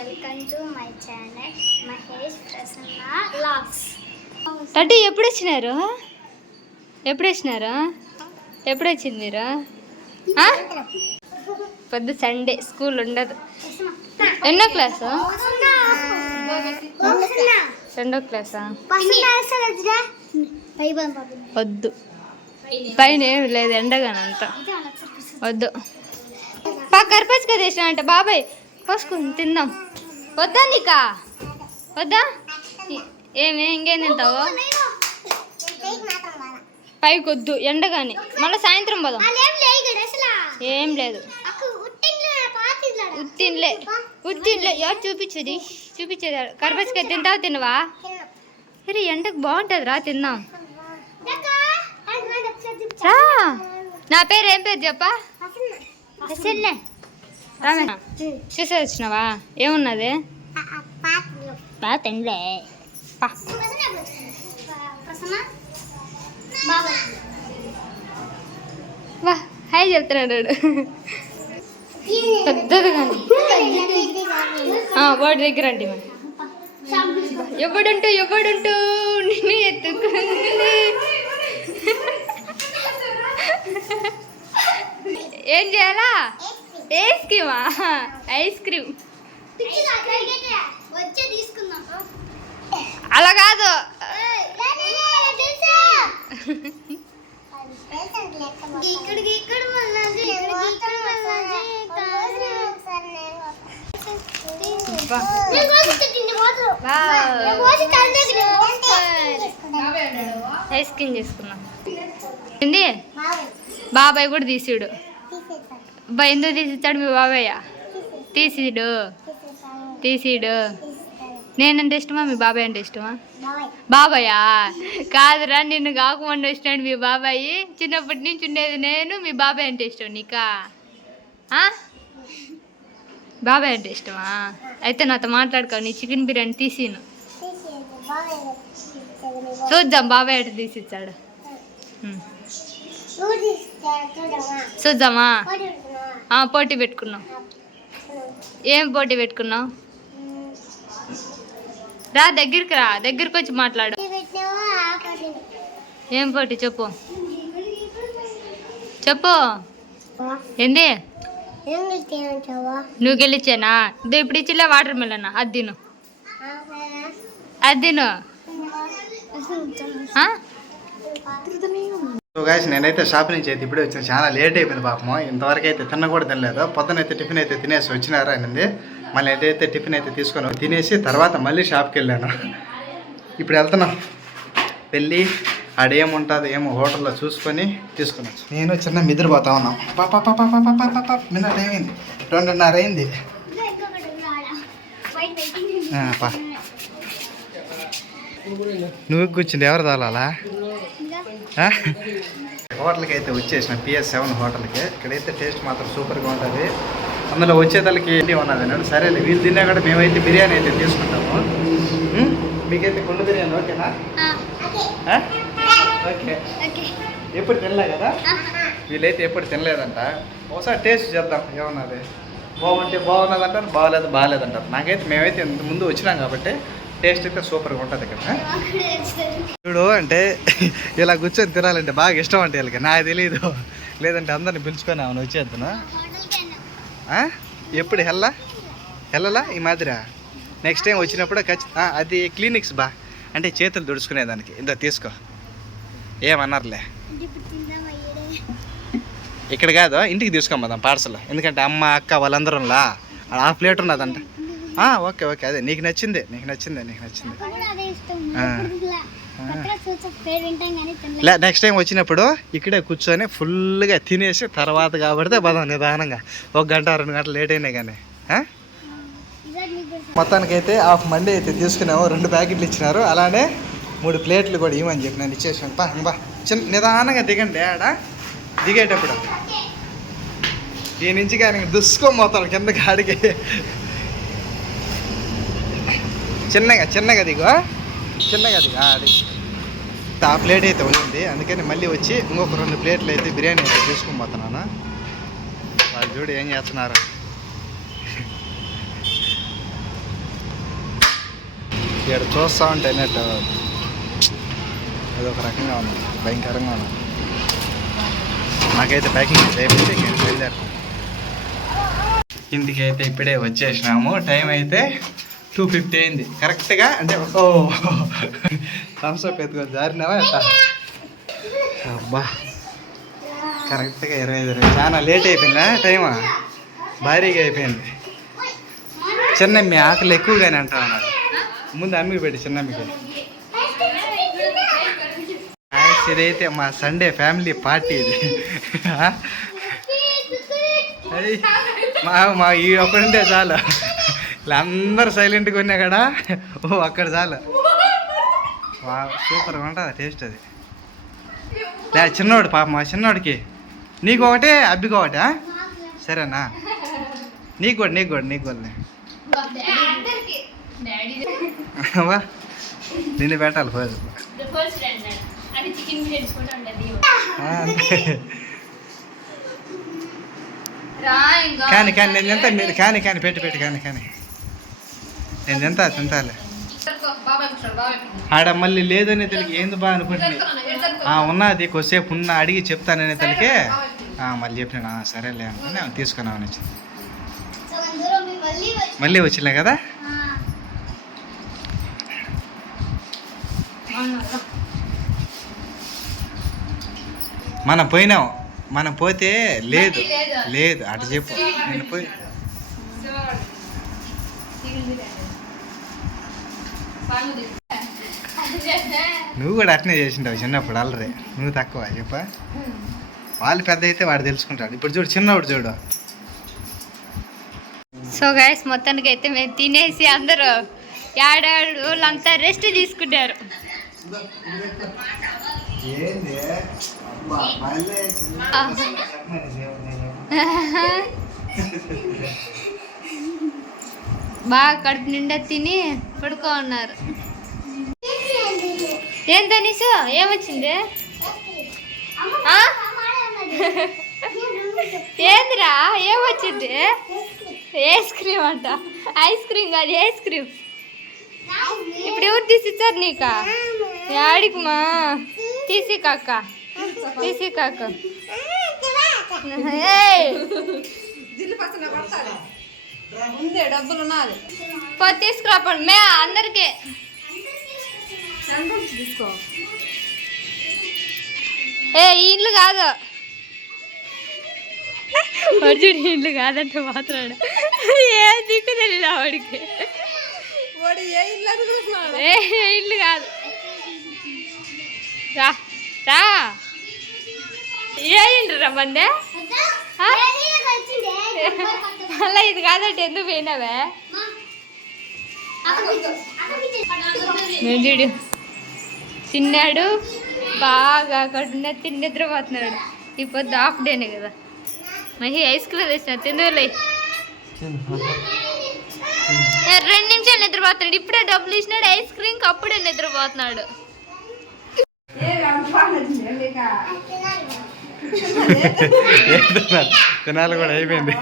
Welcome to my channel Mahesh Prasanna logs అంటే ఎప్పుడు వచ్చినారు ఎప్పుడు వచ్చినారు ఎప్పుడు వచ్చింది మీరు పొద్దు సండే స్కూల్ ఉండదు. ఎన్నో క్లాసు? రెండో క్లాసా? వద్దు. పైన ఏమి లేదు ఎండగానంత. వద్దు. పా కరిపచ్చుక తెచ్చిన అంటే బాబాయ్ కోసుకుని తిందాం. వద్దా నీకా? వద్దా? ఏమి ఇంకేం తింటావు? పైకి వద్దు ఎండగాని. మళ్ళీ సాయంత్రం పోదాం. ఏం లేదు. ఉత్తిన్లే ఉత్తిన్లే ఎవరు చూపించేది? చూపించేది కరిపచ్చుక తింటావా తినవా? సరే ఎండకు బాగుంటుంది రా తిందాం రా నా పేరు ఏం పేరు చెప్పా? అసలే చూసే వచ్చినావా? ఏమున్నది? బా తినలే పా. వా హాయ్ చెప్తున్నాడు. పెద్దది కానీ. వాడి దగ్గర అండి మరి. ఎవడుంటూ ఎవడుంటూ ఎత్తుకుంది. ఏం చేయాలా? ఐస్ క్రీమా ఐస్ క్రీమ్ అలా కాదు. ఐస్ క్రీమ్ చేసుకున్నాం ఏంది బాబాయ్ కూడా తీసిడు. బా ఎందుకు తీసిచ్చాడు మీ బాబాయ్? తీసిడు. తీసిడు. నేనంటే ఇష్టమా? మీ బాబాయ్ అంటే ఇష్టమా? బాబాయా? కాదురా నిన్ను కాకుండా ఇష్టం మీ బాబాయ్. చిన్నప్పటి నుంచి ఉండేది నేను మీ బాబాయ్ అంటే ఇష్టం నీకా? బాబాయ్ అంటే ఇష్టమా? అయితే నాతో మాట్లాడుకో నీ చికెన్ బిర్యానీ తీసిను. చూద్దాం బాబాయ్ అంటే తీసిచ్చాడు. చూద్దామా? పోటీ పెట్టుకున్నాం. ఏం పోటీ పెట్టుకున్నాం? రా దగ్గరికి రా దగ్గరికి వచ్చి మాట్లాడు. ఏం పోటీ చెప్పు. చెప్పు. ఏంది? నువ్వు గెలిచానా? ఇదో ఇప్పుడు ఇచ్చిలే వాటర్ మిలన్ అది తిను. అది తిను. సో గాయస్ నేనైతే షాప్ నుంచి అయితే ఇప్పుడే వచ్చిన. చాలా లేట్ అయిపోయింది పాపము. ఇంతవరకు అయితే తిన్న కూడా తినలేదు. పొద్దున అయితే టిఫిన్ అయితే తినేసి వచ్చినారా అనింది. మళ్ళీ ఏదైతే టిఫిన్ అయితే తీసుకొని తినేసి తర్వాత మళ్ళీ షాప్కి వెళ్ళాను. ఇప్పుడు వెళ్తున్నాం. వెళ్ళి ఆడేముంటుంది ఏమో హోటల్లో చూసుకొని తీసుకున్నాను నేను చిన్న మిదిరిపోతా ఉన్నాం. పాప పాప పాప పాప పాప మిన్నట్ ఏమైంది? రెండున్నర అయింది. పా. నువ్వు కూర్చుంది ఎవరు తాళాలా హోటల్కి అయితే వచ్చేసిన పిఎస్ సెవెన్ హోటల్కి. ఇక్కడైతే టేస్ట్ మాత్రం సూపర్గా ఉంటుంది. అందులో వచ్చేతలకి ఏంటి ఉన్నది నేను సరేలే వీళ్ళు తిన్నా కూడా మేమైతే బిర్యానీ అయితే తీసుకుంటాము? మీకైతే కుండ బిర్యానీ ఓకేనా? ఓకే. ఎప్పుడు తినలే కదా? వీళ్ళైతే ఎప్పుడు తినలేదంట. ఒకసారి టేస్ట్ చేద్దాం ఏమన్నది? బాగుంటే బాగున్నది అంటారు బాగాలేదు బాగాలేదంటారు. నాకైతే మేమైతే ఇంత ముందు వచ్చినాం కాబట్టి టేస్ట్ అయితే సూపర్గా ఉంటుంది ఇక్కడ చూడు అంటే ఇలా కూర్చొని తినాలంటే బాగా ఇష్టం అంటే వీళ్ళకి. నాకు తెలియదు లేదంటే అందరిని పిలుచుకొని అవును వచ్చేద్దును? ఎప్పుడు? హెల్లా? హెల్లలా? ఈ మాదిరా? నెక్స్ట్ టైం వచ్చినప్పుడు ఖచ్చితంగా అది క్లినిక్స్ బా. అంటే చేతులు తుడుచుకునేదానికి ఇంత తీసుకో. ఏమన్నారులే? ఇక్కడ కాదు ఇంటికి తీసుకోమదాం పార్సల్ ఎందుకంటే అమ్మ అక్క వాళ్ళందరంలా. ఆ ప్లేట్ ఉన్నదంట. Okay okay. అదే నీకు నచ్చింది నీకు నచ్చింది నీకు నచ్చింది. లే నెక్స్ట్ టైం వచ్చినప్పుడు ఇక్కడే కూర్చొని ఫుల్గా తినేసి తర్వాత కాబడితే పదాం నిదానంగా. ఒక గంట రెండు గంటలు లేట్ అయినాయి కానీ. మొత్తానికి అయితే హాఫ్ మండి అయితే తీసుకున్నాము. రెండు ప్యాకెట్లు ఇచ్చినారు. అలానే మూడు ప్లేట్లు కూడా ఇవ్వమని చెప్పి నేను ఇచ్చేసాను. ఇంక బా చిన్న నిదానంగా దిగండి ఆడ. దిగేటప్పుడు. ఈ నుంచి కానీ దుసుకోమోతాడు కింద కాడికి చిన్నగా చిన్నగా దిగు చిన్నగా దిగు ఆ, అది. ఆ ప్లేట్ అయితే ఉంది అందుకని మళ్ళీ వచ్చి ఇంకొక రెండు ప్లేట్లు అయితే బిర్యానీ అయితే తీసుకొని పోతున్నాను. వాళ్ళు చూడు ఏం చేస్తున్నారు. ఇక్కడ చూస్తూ ఉంటే నెట్ అదొక ఒక రకంగా ఉంది. భయంకరంగా ఉంది. నాకైతే ప్యాకింగ్ చేయబట్టి నేను బయలుదేరు ఇంటికి అయితే ఇప్పుడే వచ్చేసినాము. టైం అయితే టూ ఫిఫ్టీ అయింది. కరెక్ట్గా అంటే ఓ థమ్స్అప్ ఎత్తుకొని జారినావా? అబ్బా. కరెక్ట్గా ఇరవై ఐదు ఇరవై చాలా లేట్ అయిపోయిందా? టైమా భారీగా అయిపోయింది. చిన్నమ్మి ఆకలి ఎక్కువగానే అంటా ఉన్నాడు. ముందు అమ్మికి పెట్టి చిన్నమ్మికి. ఇదైతే మా సండే ఫ్యామిలీ పార్టీ ఇది. అయ్, మా మా ఈ ఒక్కడుంటే చాలు. అందరు సైలెంట్గా ఉన్నా కదా ఓ అక్కడ చాలు. వా సూపర్గా ఉంటుంది టేస్ట్ అది. లే చిన్నోడు పాప మా చిన్నోడికి. నీకు ఒకటే అబ్బికి ఒకటే? సరేనా? నీకు కూడా నీకు కూడా నీకు కూడా వా నిన్ను పెట్టాలి పోదు. అది చికెన్ బిర్యానీ కూడా ఉండదు ఆ, అంతే. రా ఇంకా కానీ కానీ నేను ఎంత మీరు కానీ కానీ పెట్టి పెట్టి కానీ కానీ. నేను ఎంత? తింటాలే ఆడ మళ్ళీ లేదనే తెలికి ఏంది బా అనుకుంటుంది ఆ, ఉన్నది కొద్దిసేపు ఉన్న అడిగి చెప్తాననే తెలికే మళ్ళీ చెప్పినాడు సరేలే అనుకుని తీసుకున్నామని వచ్చింది. మళ్ళీ వచ్చినా కదా? మనం పోయినాం. మనం పోతే లేదు. లేదు అటు చెప్పు. నేను పోయి నువ్వు కూడా అట్నే చేసింటావు చిన్నప్పుడు అల్లరి. నువ్వు తక్కువ చెప్ప. వాళ్ళు పెద్ద అయితే వాడు తెలుసుకుంటాడు. ఇప్పుడు చూడు చిన్నవాడు చూడు. సో గైస్ మొత్తానికి అయితే మేము తినేసి అందరూ ఏడాడు వాళ్ళంతా రెస్ట్ తీసుకున్నారు ఏంది? బాగా కడుపు నిండా తిని పడుకో ఉన్నారు ఏం తనీసు ఏమొచ్చింది ఆ? ఏందిరా? ఏమొచ్చింది ఐస్ క్రీమ్ అంట. ఐస్ క్రీమ్ కాదు ఐస్ క్రీమ్ ఇప్పుడు ఎవరు తీసిచ్చారు నీకా? యాడికి తీసి కాక. తీసి కాక. ఏ ఉందే డబ్బులు ఉన్నది. తీసుకురాపండి. మే అందరికి. తీసుకో. ఏ ఇల్లు కాదు. అర్జున్ ఇల్లు కాదంటే మాత్రాడు ఏ దిక్కు తెలియదు ఆవిడికి. వాడు ఏ ఇల్లు అనుకుంటున్నాడు? ఏ ఇల్లు కాదు. రా రా. ఏ ఇండ్రు రమ్మందే? ఆ? మళ్ళా ఇది కాదంటే ఎందుకు పోయినావే? చూడు. తిన్నాడు బాగా కడుపున తిని నిద్రపోతున్నాడు. ఈ పొద్దు హాఫ్ డేనే కదా. మహి ఐస్ క్రీమ్ తెచ్చిన తిందులే రెండు నిమిషాలు నిద్రపోతున్నాడు. ఇప్పుడే డబ్బులు ఇచ్చినాడు ఐస్ క్రీమ్కి అప్పుడే నిద్రపోతున్నాడు. తినాలి కూడా అయిపోయింది.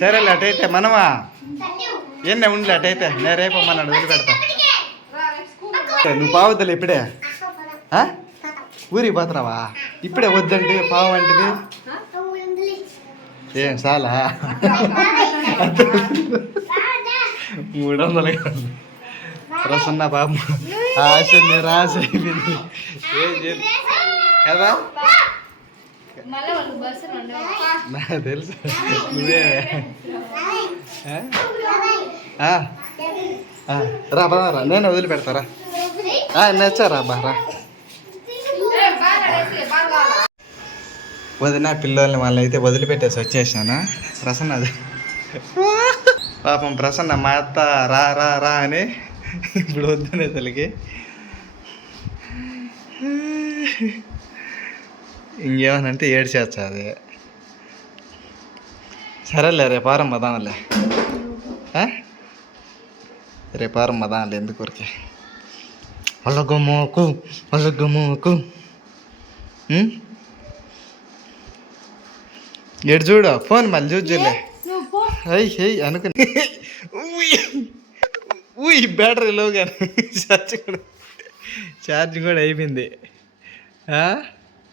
సరేలే అటైతే మనమా? ఎన్నే ఉండలే అటైతే నేను రేపు మన వదిలి పెడతా నువ్వు పావుద్దులే ఇప్పుడే. ఆ? ఊరికి పోతున్నావా? ఇప్పుడే వద్దండి పావు అంటివి? ఏం చాలా? మూడు వందలు. ప్రసన్న పాప ఆశ నిరాశ అయిపోయింది ఏం చేయాలి కదా? నాకు తెలుసు. నువ్వే రా రా నేను వదిలిపెడతారా నచ్చారా బా రా. వదిన పిల్లల్ని వాళ్ళని అయితే వదిలిపెట్టేసి వచ్చేసాను? ప్రసన్న అది. పాపం ప్రసన్న మా అత్త రా రా రా అని ఇప్పుడు వద్దనే తల్లికి. ఇంకేమనంటే ఏడ్చేస్తా అది. సరేలే రేపు వారం పదాంలే రేపు వారం పదాంలే ఎందుకు ఊరికే? అలగమోకు అలగమోకు. ఎడు చూడు ఫోన్ మళ్ళీ చూద్దులే హై హై అనుకుని ఉయ్. ఊ ఈ బ్యాటరీ లో కానీ ఛార్జ్ కూడా ఛార్జ్ కూడా అయిపోయింది.